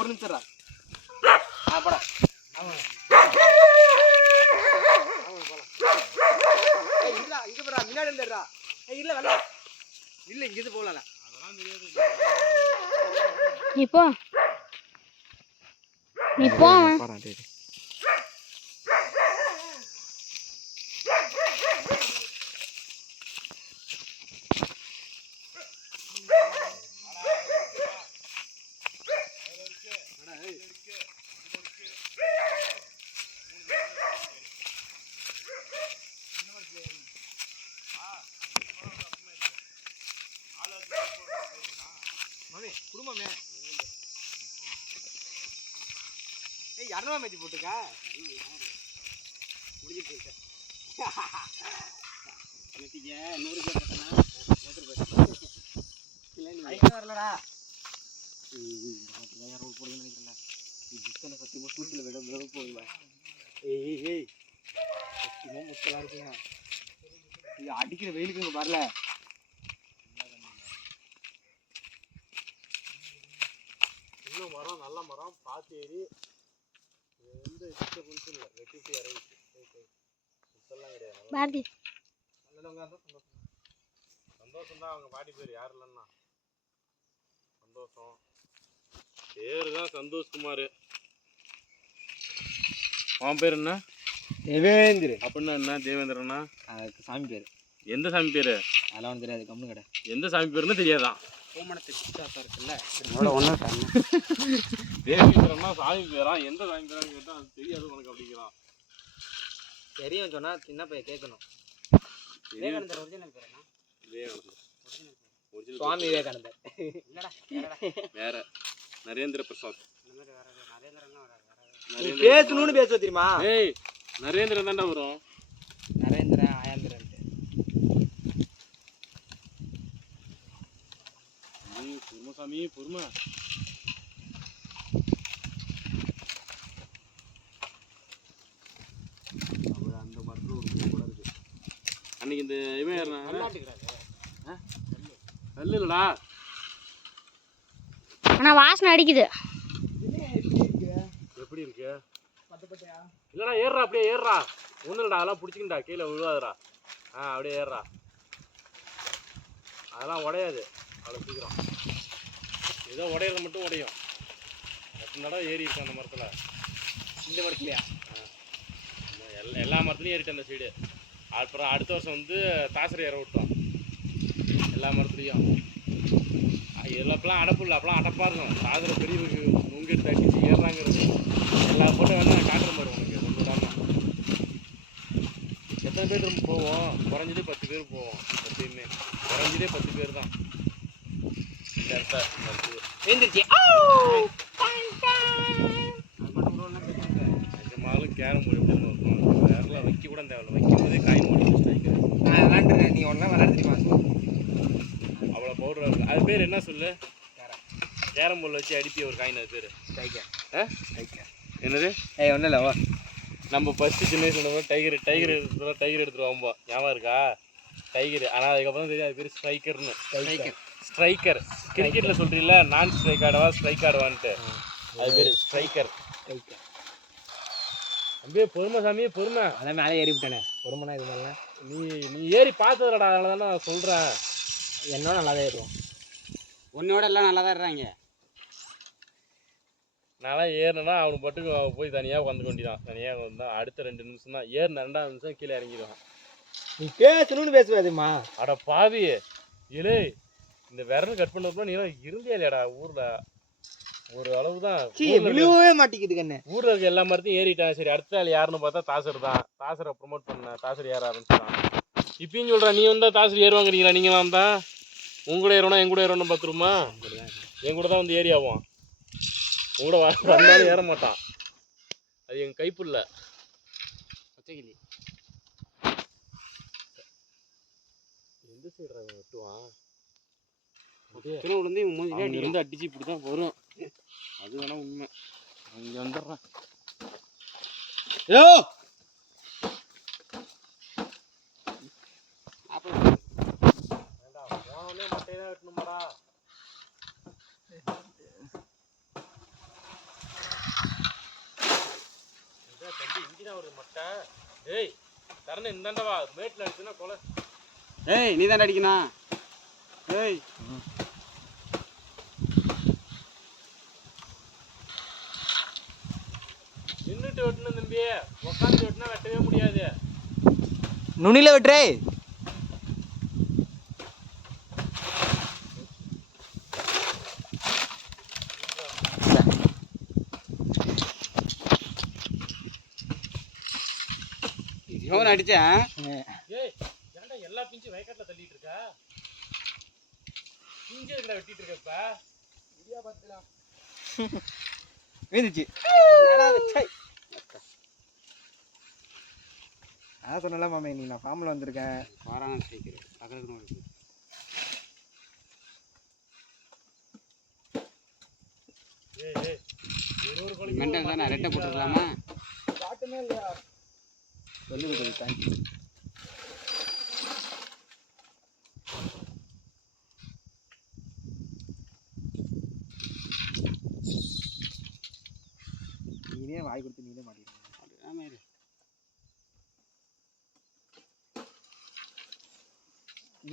ஒரு நிமிஷம் போடா இங்க போறா முன்னாடி இருந்துடுறா இல்ல வெள்ள இல்ல இங்கிருந்து போகலாம் அதெல்லாம் தெரியாது நீ போ போடா டேய் குடும்பமே இரநூறுவா மேட்சி போட்டுக்கா முடிஞ்சிட்டு நூறு பேர் வரலடா போடுன்னு நினைக்கிறேன் சத்தியமா சூட்டில் விட விட போகுதுல ஏய் சத்தியமா முத்தலா இருக்குங்க இது அடிக்கிற வெயிலுக்கு இங்கே வரல இன்னும் மரம் நல்ல மரம் பார்த்து ஏறி எந்த டிஸ்டர்பன்ஸும் இல்லை வெட்டிட்டு இறங்கிச்சு முத்தெல்லாம் கிடையாது நல்லவங்க இருந்தால் சந்தோஷம் தான் அவங்க பாட்டி பேர் யார் இல்லைன்னா சந்தோஷம் பேர் தான் சந்தோஷ்குமார் அவன் பேர் என்ன தேவேந்திர அப்படின்னா என்ன தேவேந்திரனா அதுக்கு சாமி பேர் எந்த சாமி பேர் அதெல்லாம் ஒன்றும் தெரியாது கம்மு கடை எந்த சாமி பேருன்னு தெரியாதான் கோமணத்தை சித்தாத்தா இருக்குல்ல என்னோட ஒன்றா தேவேந்திரன்னா சாமி பேரா எந்த சாமி பேரான்னு கேட்டால் அது தெரியாது உனக்கு அப்படிங்கிறான் தெரியும் சொன்னால் சின்ன பையன் கேட்கணும் விவேகானந்தர் ஒரிஜினல் பேர் என்ன விவேகானந்தர் சுவாமி விவேகானந்தர் இல்லடா வேற நரேந்திர பிரசாத் பேசணும்னு பேச தெரியுமா ஏய் நரேந்திரன் தான்டா வரும் நரேந்திரன் ஆயந்திரன் பொறுமை சாமி பொறுமை அந்த மரத்தில் ஒரு கூட இருக்கு அன்னைக்கு இந்த இவன் கல்லு இல்லடா ஆனா வாசனை அடிக்குது எப்படி இருக்கு இல்லடா ஏறுறா அப்படியே ஏறுறா ஒன்றும் இல்லடா அதெல்லாம் பிடிச்சிக்கிண்டா கீழே விழுவாதுடா அப்படியே ஏறுறா அதெல்லாம் உடையாது அவ்வளோ சீக்கிரம் ஏதோ உடையிறது மட்டும் உடையும் எத்தனை தடவை ஏறி இருக்கும் அந்த மரத்தில் இந்த மரத்துலையா எல்லா மரத்துலையும் ஏறிட்டேன் அந்த சைடு அப்புறம் அடுத்த வருஷம் வந்து தாசரை ஏற விட்டோம் எல்லா மரத்துலையும் இதில் அப்பெல்லாம் அடப்பு இல்லை அப்பெல்லாம் அடப்பாக இருக்கும் தாசரை பெரிய நுங்கு எடுத்து அடிச்சு ஏறுறாங்கிறது எல்லா போட்டோ வேணா நான் காட்டுற மாதிரி உனக்கு ஒன்று விடாமல் எத்தனை பேர் போவோம் குறைஞ்சதே 10 பேர் போவோம் எப்பயுமே குறைஞ்சதே 10 பேர் தான் இந்த இடத்த எழுந்திருச்சு நிஜமாலும் கேரம் போர்டு எப்படி இருக்கும் வேறெல்லாம் வைக்க கூட தேவையில்ல வைக்கும் போதே காயின் போட்டு நான் விளாண்டுறேன் நீ ஒன்றா விளாட தெரியுமா அவ்வளோ பவுடர் இருக்குது அது பேர் என்ன சொல்லு கேரம் போர்டில் வச்சு அடிப்பி ஒரு காயின் அது பேர் டைகர் என்னது ஒன்றும் இல்லை வா நம்ம ஃபஸ்ட்டு சின்ன வயசுல டைகர் எடுத்துகிட்டு வாம்போம் ஞாபகம் இருக்கா டைகர் ஆனால் அதுக்கப்புறம் தெரியும் அது பேர் ஸ்ட்ரைக்கர் கிரிக்கெட்டில் சொல்கிறீங்களா நான் ஸ்ட்ரைக் ஆடவா ஸ்ட்ரைக் ஆடவான்ட்டு அது பேர் ஸ்ட்ரைக்கர் அப்படியே பொறுமை சாமி பொறுமை அதான் மேலே ஏறி விட்டானே பொறுமைனா இது மாதிரிலாம் நீ ஏறி பார்த்ததுலடா அதனால தான் நான் சொல்கிறேன் என்னோட நல்லா தான் ஏறுவோம் உன்னோட எல்லாம் நல்லா தான் ஏறுறாங்க நான்லாம் ஏறினா அவனுக்கு மட்டும் போய் தனியாக உட்காந்து கொண்டிதான் தனியாக வந்தான் அடுத்த 2 நிமிஷம் தான் ஏறின 2ஆவது நிமிஷம் கீழே இறங்கிடுவான் நீ பேசணும்னு பேசுவாதுமா அட பாவி இலே இந்த விரல் கட் பண்ணப்போ நீ இருந்தே இல்லையாடா ஊரில் ஒரு அளவு தான் விழுவே மாட்டேங்குது கண்ணு ஊரில் இருக்க எல்லா மரத்தையும் ஏறிட்டான் சரி அடுத்த நாள் யாருன்னு பார்த்தா தாசர் தான் தாசரை ப்ரொமோட் பண்ண தாசர் ஏற ஆரம்பிச்சிட்டான் இப்பயும் சொல்கிறேன் நீ வந்தால் தாசர் ஏறுவாங்கிறீங்களா நீங்களாம் வந்தால் உங்கூட ஏறணும் எங்கூட ஏறணும் பார்த்துருமா என் கூட தான் வந்து ஏறி ஆகும் உங்களோட வந்தாலும் ஏற மாட்டான் அது எங்கள் கைப்புள்ள பச்சைக்கிளி எந்த சைடு வெட்டுவான் இருந்து அடிச்சு இப்படி தான் வரும் அது வேணா உண்மை இங்கே வந்துடுறேன் ஏ போனோடனே மட்டையதான் வெட்டணுமாடா மாட்டேன். ஏய் தரணி இந்தாண்டவா மேட்டில் அடிச்சுன்னா கொலை. ஏய் நீ தான் அடிக்கணும். ஏய் நின்றுட்டு வெட்டணும் தம்பி, உட்காந்து வெட்டினா வெட்டவே முடியாது. நுனியில் வெட்டுறே. எவன் அடிச்சேன்? ஏய் ஏன்டா எல்லா பிஞ்சு வயக்காட்டில் தள்ளிட்டு இருக்கா? பிஞ்சு எதுக்குடா வெட்டிட்டு இருக்கப்ப? வீந்துச்சு. நான் சொன்னல மாமே, நீ நான் ஃபார்மில் வந்திருக்கேன். வாரான சைக்கிள் பக்கத்துக்கு இருக்கு. ஏய் ஒரு கோழி மெண்டல் தானே, ரெட்டை போட்டுக்கலாமா? காட்டுமே இல்லையா? சொல்லுது தேங்க்யூ. நீனே வாய் கொடுத்து நீனே மாட்டிடுங்க. ஆமாம் இரு.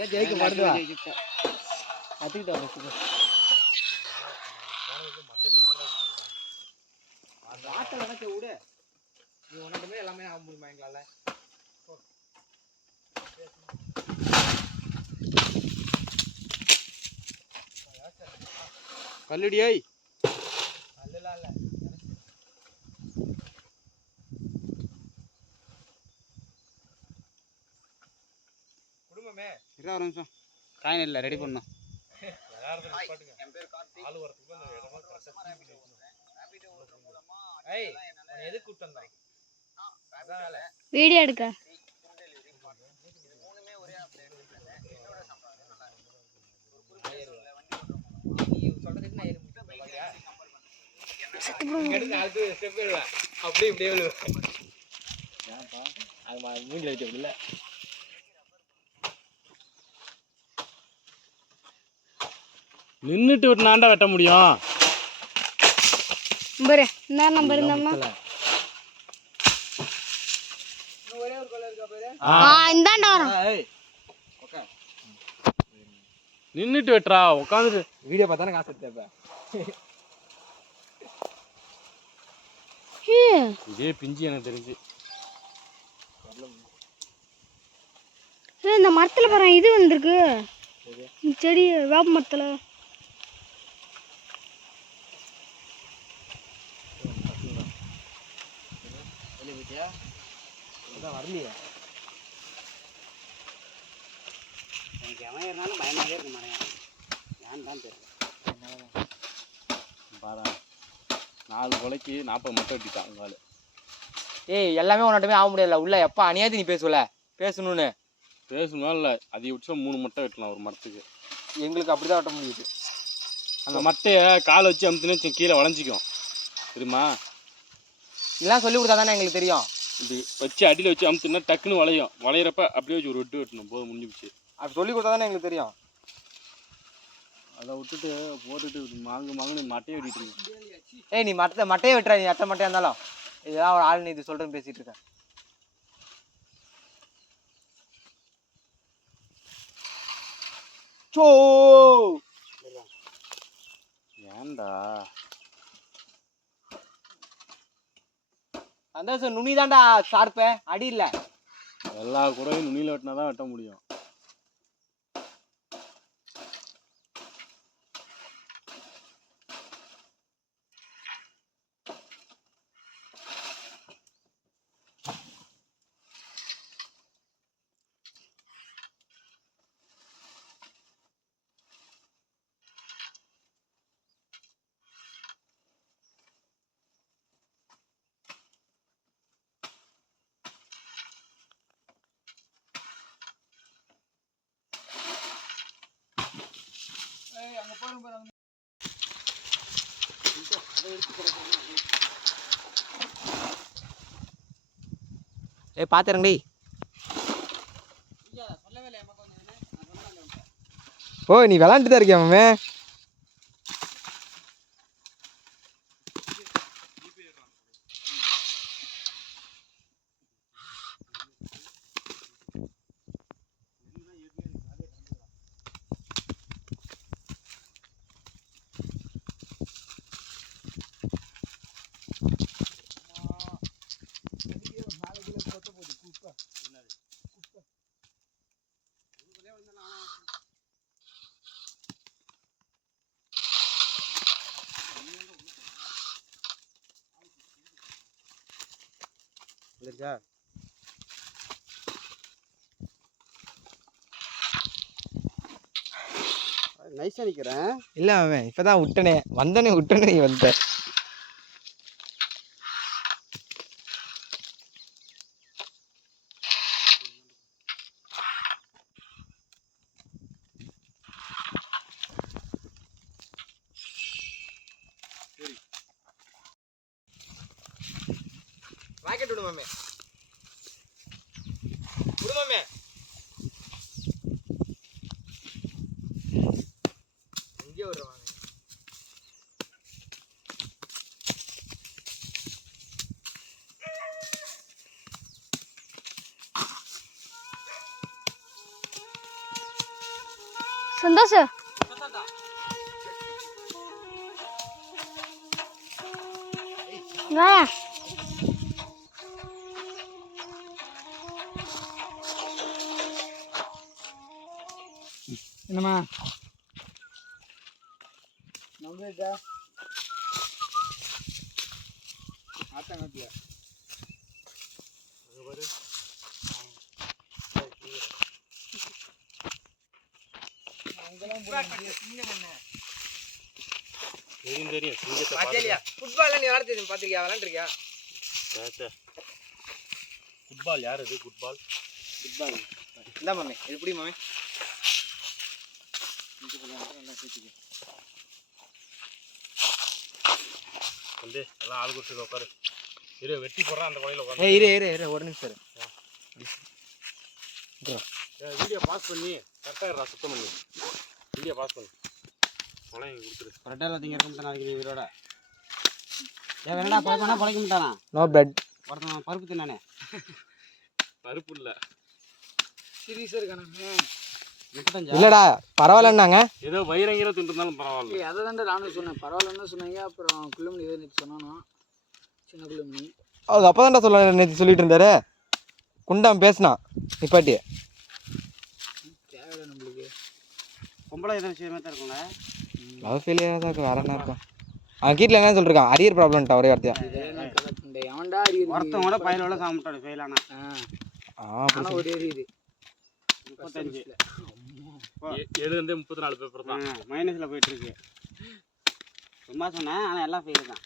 ஏன் ஜெயிக்க மாட்டுதா? கற்றுக்கிட்டா ஃபஸ்ட்டு. ஆட்டை நினைக்க விடு. நீ ஒன்றுமே எல்லாமே ஆக முடியுமா எங்களால்? கல்லுடியை அல்லலாம் இல்லை குடும்பமே. இருபது ஒரு நிமிஷம் காயின் இல்லை, ரெடி பண்ணணும். ஆள் வரத்துக்கு அந்த இடமா கரெக்டாக. ஏய் எதுக்கு கூட்டம் அதான் வேலை. வீடியோ எடுக்க. நீ சொல்றதுக்கு நான் அப்படியே இப்படியே விழுவேன். மூஞ்சி வச்சு இல்லை. நின்றுட்டு வெட்டினாண்டா வெட்ட முடியும். நம்பரு இந்த நம்பர் இந்தம்மா. இந்தாண்டா வரும். நின்றுட்டு வெட்டுறா, உட்காந்துட்டு வீடியோ பார்த்தானே காசு எடுத்தேன். இதே பிஞ்சு எனக்கு தெரிஞ்சு. இந்த மரத்துல பாரு, இது வந்திருக்கு செடி, வேப்ப மரத்துல. வரலையே. எனக்கு எவன் இருந்தாலும் பயமாகவே இருக்க மாட்டேன். ஏன் தான் தெரியல. பாரா 4 கொலைக்கு 40 மட்டும் வெட்டிட்டான் உங்களால். ஏய் எல்லாமே உன்னாட்டமே ஆக முடியாதுல்ல. உள்ள எப்போ அநியாயத்து நீ பேசுவல, பேசணும்னு பேசணும் இல்லை. அதை விட்டு 3 மட்டை வெட்டலாம் ஒரு மரத்துக்கு. எங்களுக்கு அப்படிதான் வெட்ட முடியுது. அந்த மட்டையை காலை வச்சு அமுத்துனா கீழே வளைஞ்சிக்கும் தெரியுமா? இதெல்லாம் சொல்லி கொடுத்தா தானே எங்களுக்கு தெரியும். இப்படி வச்சு அடியில் வச்சு அமுத்துனா டக்குன்னு வளையும். வளையிறப்ப அப்படியே வச்சு ஒரு வெட்டு வெட்டணும், போதும், முடிஞ்சிச்சு. அப்படி சொல்லி கொடுத்தா தானே எங்களுக்கு தெரியும். அதை விட்டுட்டு போட்டுட்டு மாங்குன்னு மட்டையை வெட்டிட்டு இருக்கேன். ஏய் நீ மட்டையை வெட்டுற, நீ எத்தனை மட்டையா இருந்தாலும். இதெல்லாம் ஒரு ஆள் நீ இது சொல்றேன்னு பேசிட்டு இருக்க. சோ ஏன்டா அந்த நுனி தான்டா ஷார்ப்பே, அடி இல்லை. எல்லா கூடயும் நுனியில் வெட்டினா தான் வெட்ட முடியும். ஏய் பாத்துறங்கடி. ஓ நீ விளாண்டுட்டு தான் இருக்கியா மாமே? வந்துருச்சா? நைஸாக நிற்கிறேன். இல்லை அவன் இப்போ தான் விட்டனே விட்டனே நீ வந்த. ராக்கெட் விடுமாமே விடுமாமே. எங்கே விடுறவாங்க? சந்தோஷ் வா. என்னம்மா நம்பிட்டா ஆத்தங்கட்டில் தெரியும் சிங்கத்தை பாத்தியா ஃபுட்பால்ல நீ விளையாடுறது பாத்திருக்கியா? விளையாண்டுருக்கியா? ஃபுட்பால் யார் இது? ஃபுட்பால் இந்த மாமே இது எப்படி மாமே? வந்து எல்லாம் ஆள் கொடுத்து உட்காரு. இரு வெட்டி போடுறான் அந்த கொலையில் உட்காந்து. இரு ஒரு நிமிஷம் வீடியோ பாஸ் பண்ணி கரெக்டாக சுத்தம் பண்ணு. வீடியோ பாஸ் பண்ணு. கொலையை கொடுத்துரு. கரெக்டாக எல்லாத்தையும் இருக்க நாளைக்கு நீ வீரோட ஏன் வேணடா பழக்கம்னா பழைக்க மாட்டானா? No bread. ஒருத்தன் பருப்பு தின்னானே. பருப்பு இல்லை சீரியஸாக இருக்கானே. இல்லடா பரவாயில்லன்னாங்க. ஏதோ வயிறங்கிற தின்றுந்தாலும் பரவாயில்ல. அதை தான்டா நானும் சொன்னேன் பரவாயில்லன்னு சொன்னாங்க. அப்புறம் குள்ளுமணி ஏதோ நேற்று சொன்னானோ சின்ன குள்ளுமணி அவங்க அப்போ தான்டா நேற்று சொல்லிட்டு இருந்தாரு. குண்டாம் பேசினான் நிப்பாட்டி. தேவையில்லை நம்மளுக்கு. பொம்பளை எதனா விஷயமா தான் இருக்கும்ல. லவ் ஃபெயிலியராக தான் இருக்கும். வேற என்ன இருக்கும்? அவன் கீட்டில் என்ன சொல்லிருக்கான்? அரியர் ப்ராப்ளம்ட்டா ஒரே வார்த்தையா. எவன்டா அரியர்? ஒருத்தவங்க பயிரோட சாப்பிட்டாடு ஃபெயில் ஆனா. ஆனால் ஒரு எரியுது 35 எழுதுந்தே 34 பேப்பர் தான் மைனஸில் போயிட்டு இருக்கு. சும்மா சொன்னேன் ஆனால் எல்லாம் ஃபெயில் தான்.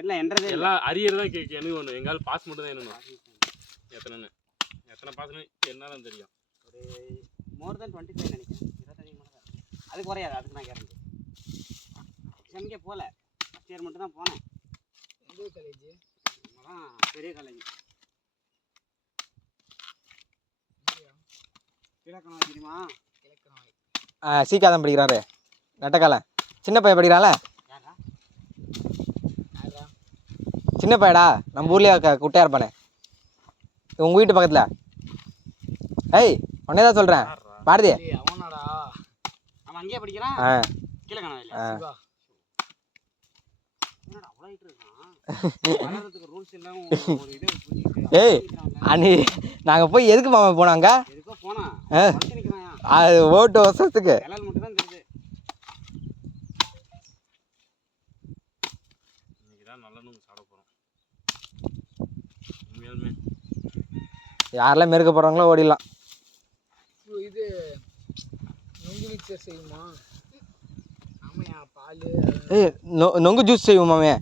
எல்லாம் என்றதே எல்லாம் அரியர் தான் கேட்க எனக்கு ஒன்று. எங்கால பாஸ் மட்டும் தான் என்னணும். எத்தனை பாஸ்னு என்னதான் தெரியும். ஒரு மோர் தென் 25 நினைக்கிறேன். 25 மேலே தான். அது குறையாது. அதுக்கு நான் கேரண்டி. எங்கே போகல. ஃபஸ்ட் இயர் மட்டும் தான் போனேன். எந்த காலேஜ்? பெரிய காலேஜ். கிழக்கணம் தெரியுமா? சீக்காதான் படிக்கிறாரு. நெட்டக்கால சின்ன பையன் படிக்கிறான்ல. சின்ன பையடா நம்ம ஊர்லேயே குட்டையா இருப்பானே உங்கள் வீட்டு பக்கத்தில். ஏய் உடனே தான் சொல்கிறேன் பாரதி. அவனாடா அவன் அங்கேயே படிக்கிறான். கிழக்கணம் இல்லை. ஏய் அன்னி நாங்கள் போய் எதுக்கு மாமா போனாங்க? அது ஓட்டு வருஷத்துக்கு. யாரெல்லாம் மெருக்க போகிறாங்களோ ஓடிடலாம். இது நொங்கு மிக்சர் செய்யுமா? ஆமாயா பால். ஏய் நொங்கு ஜூஸ் செய்வோமாமே.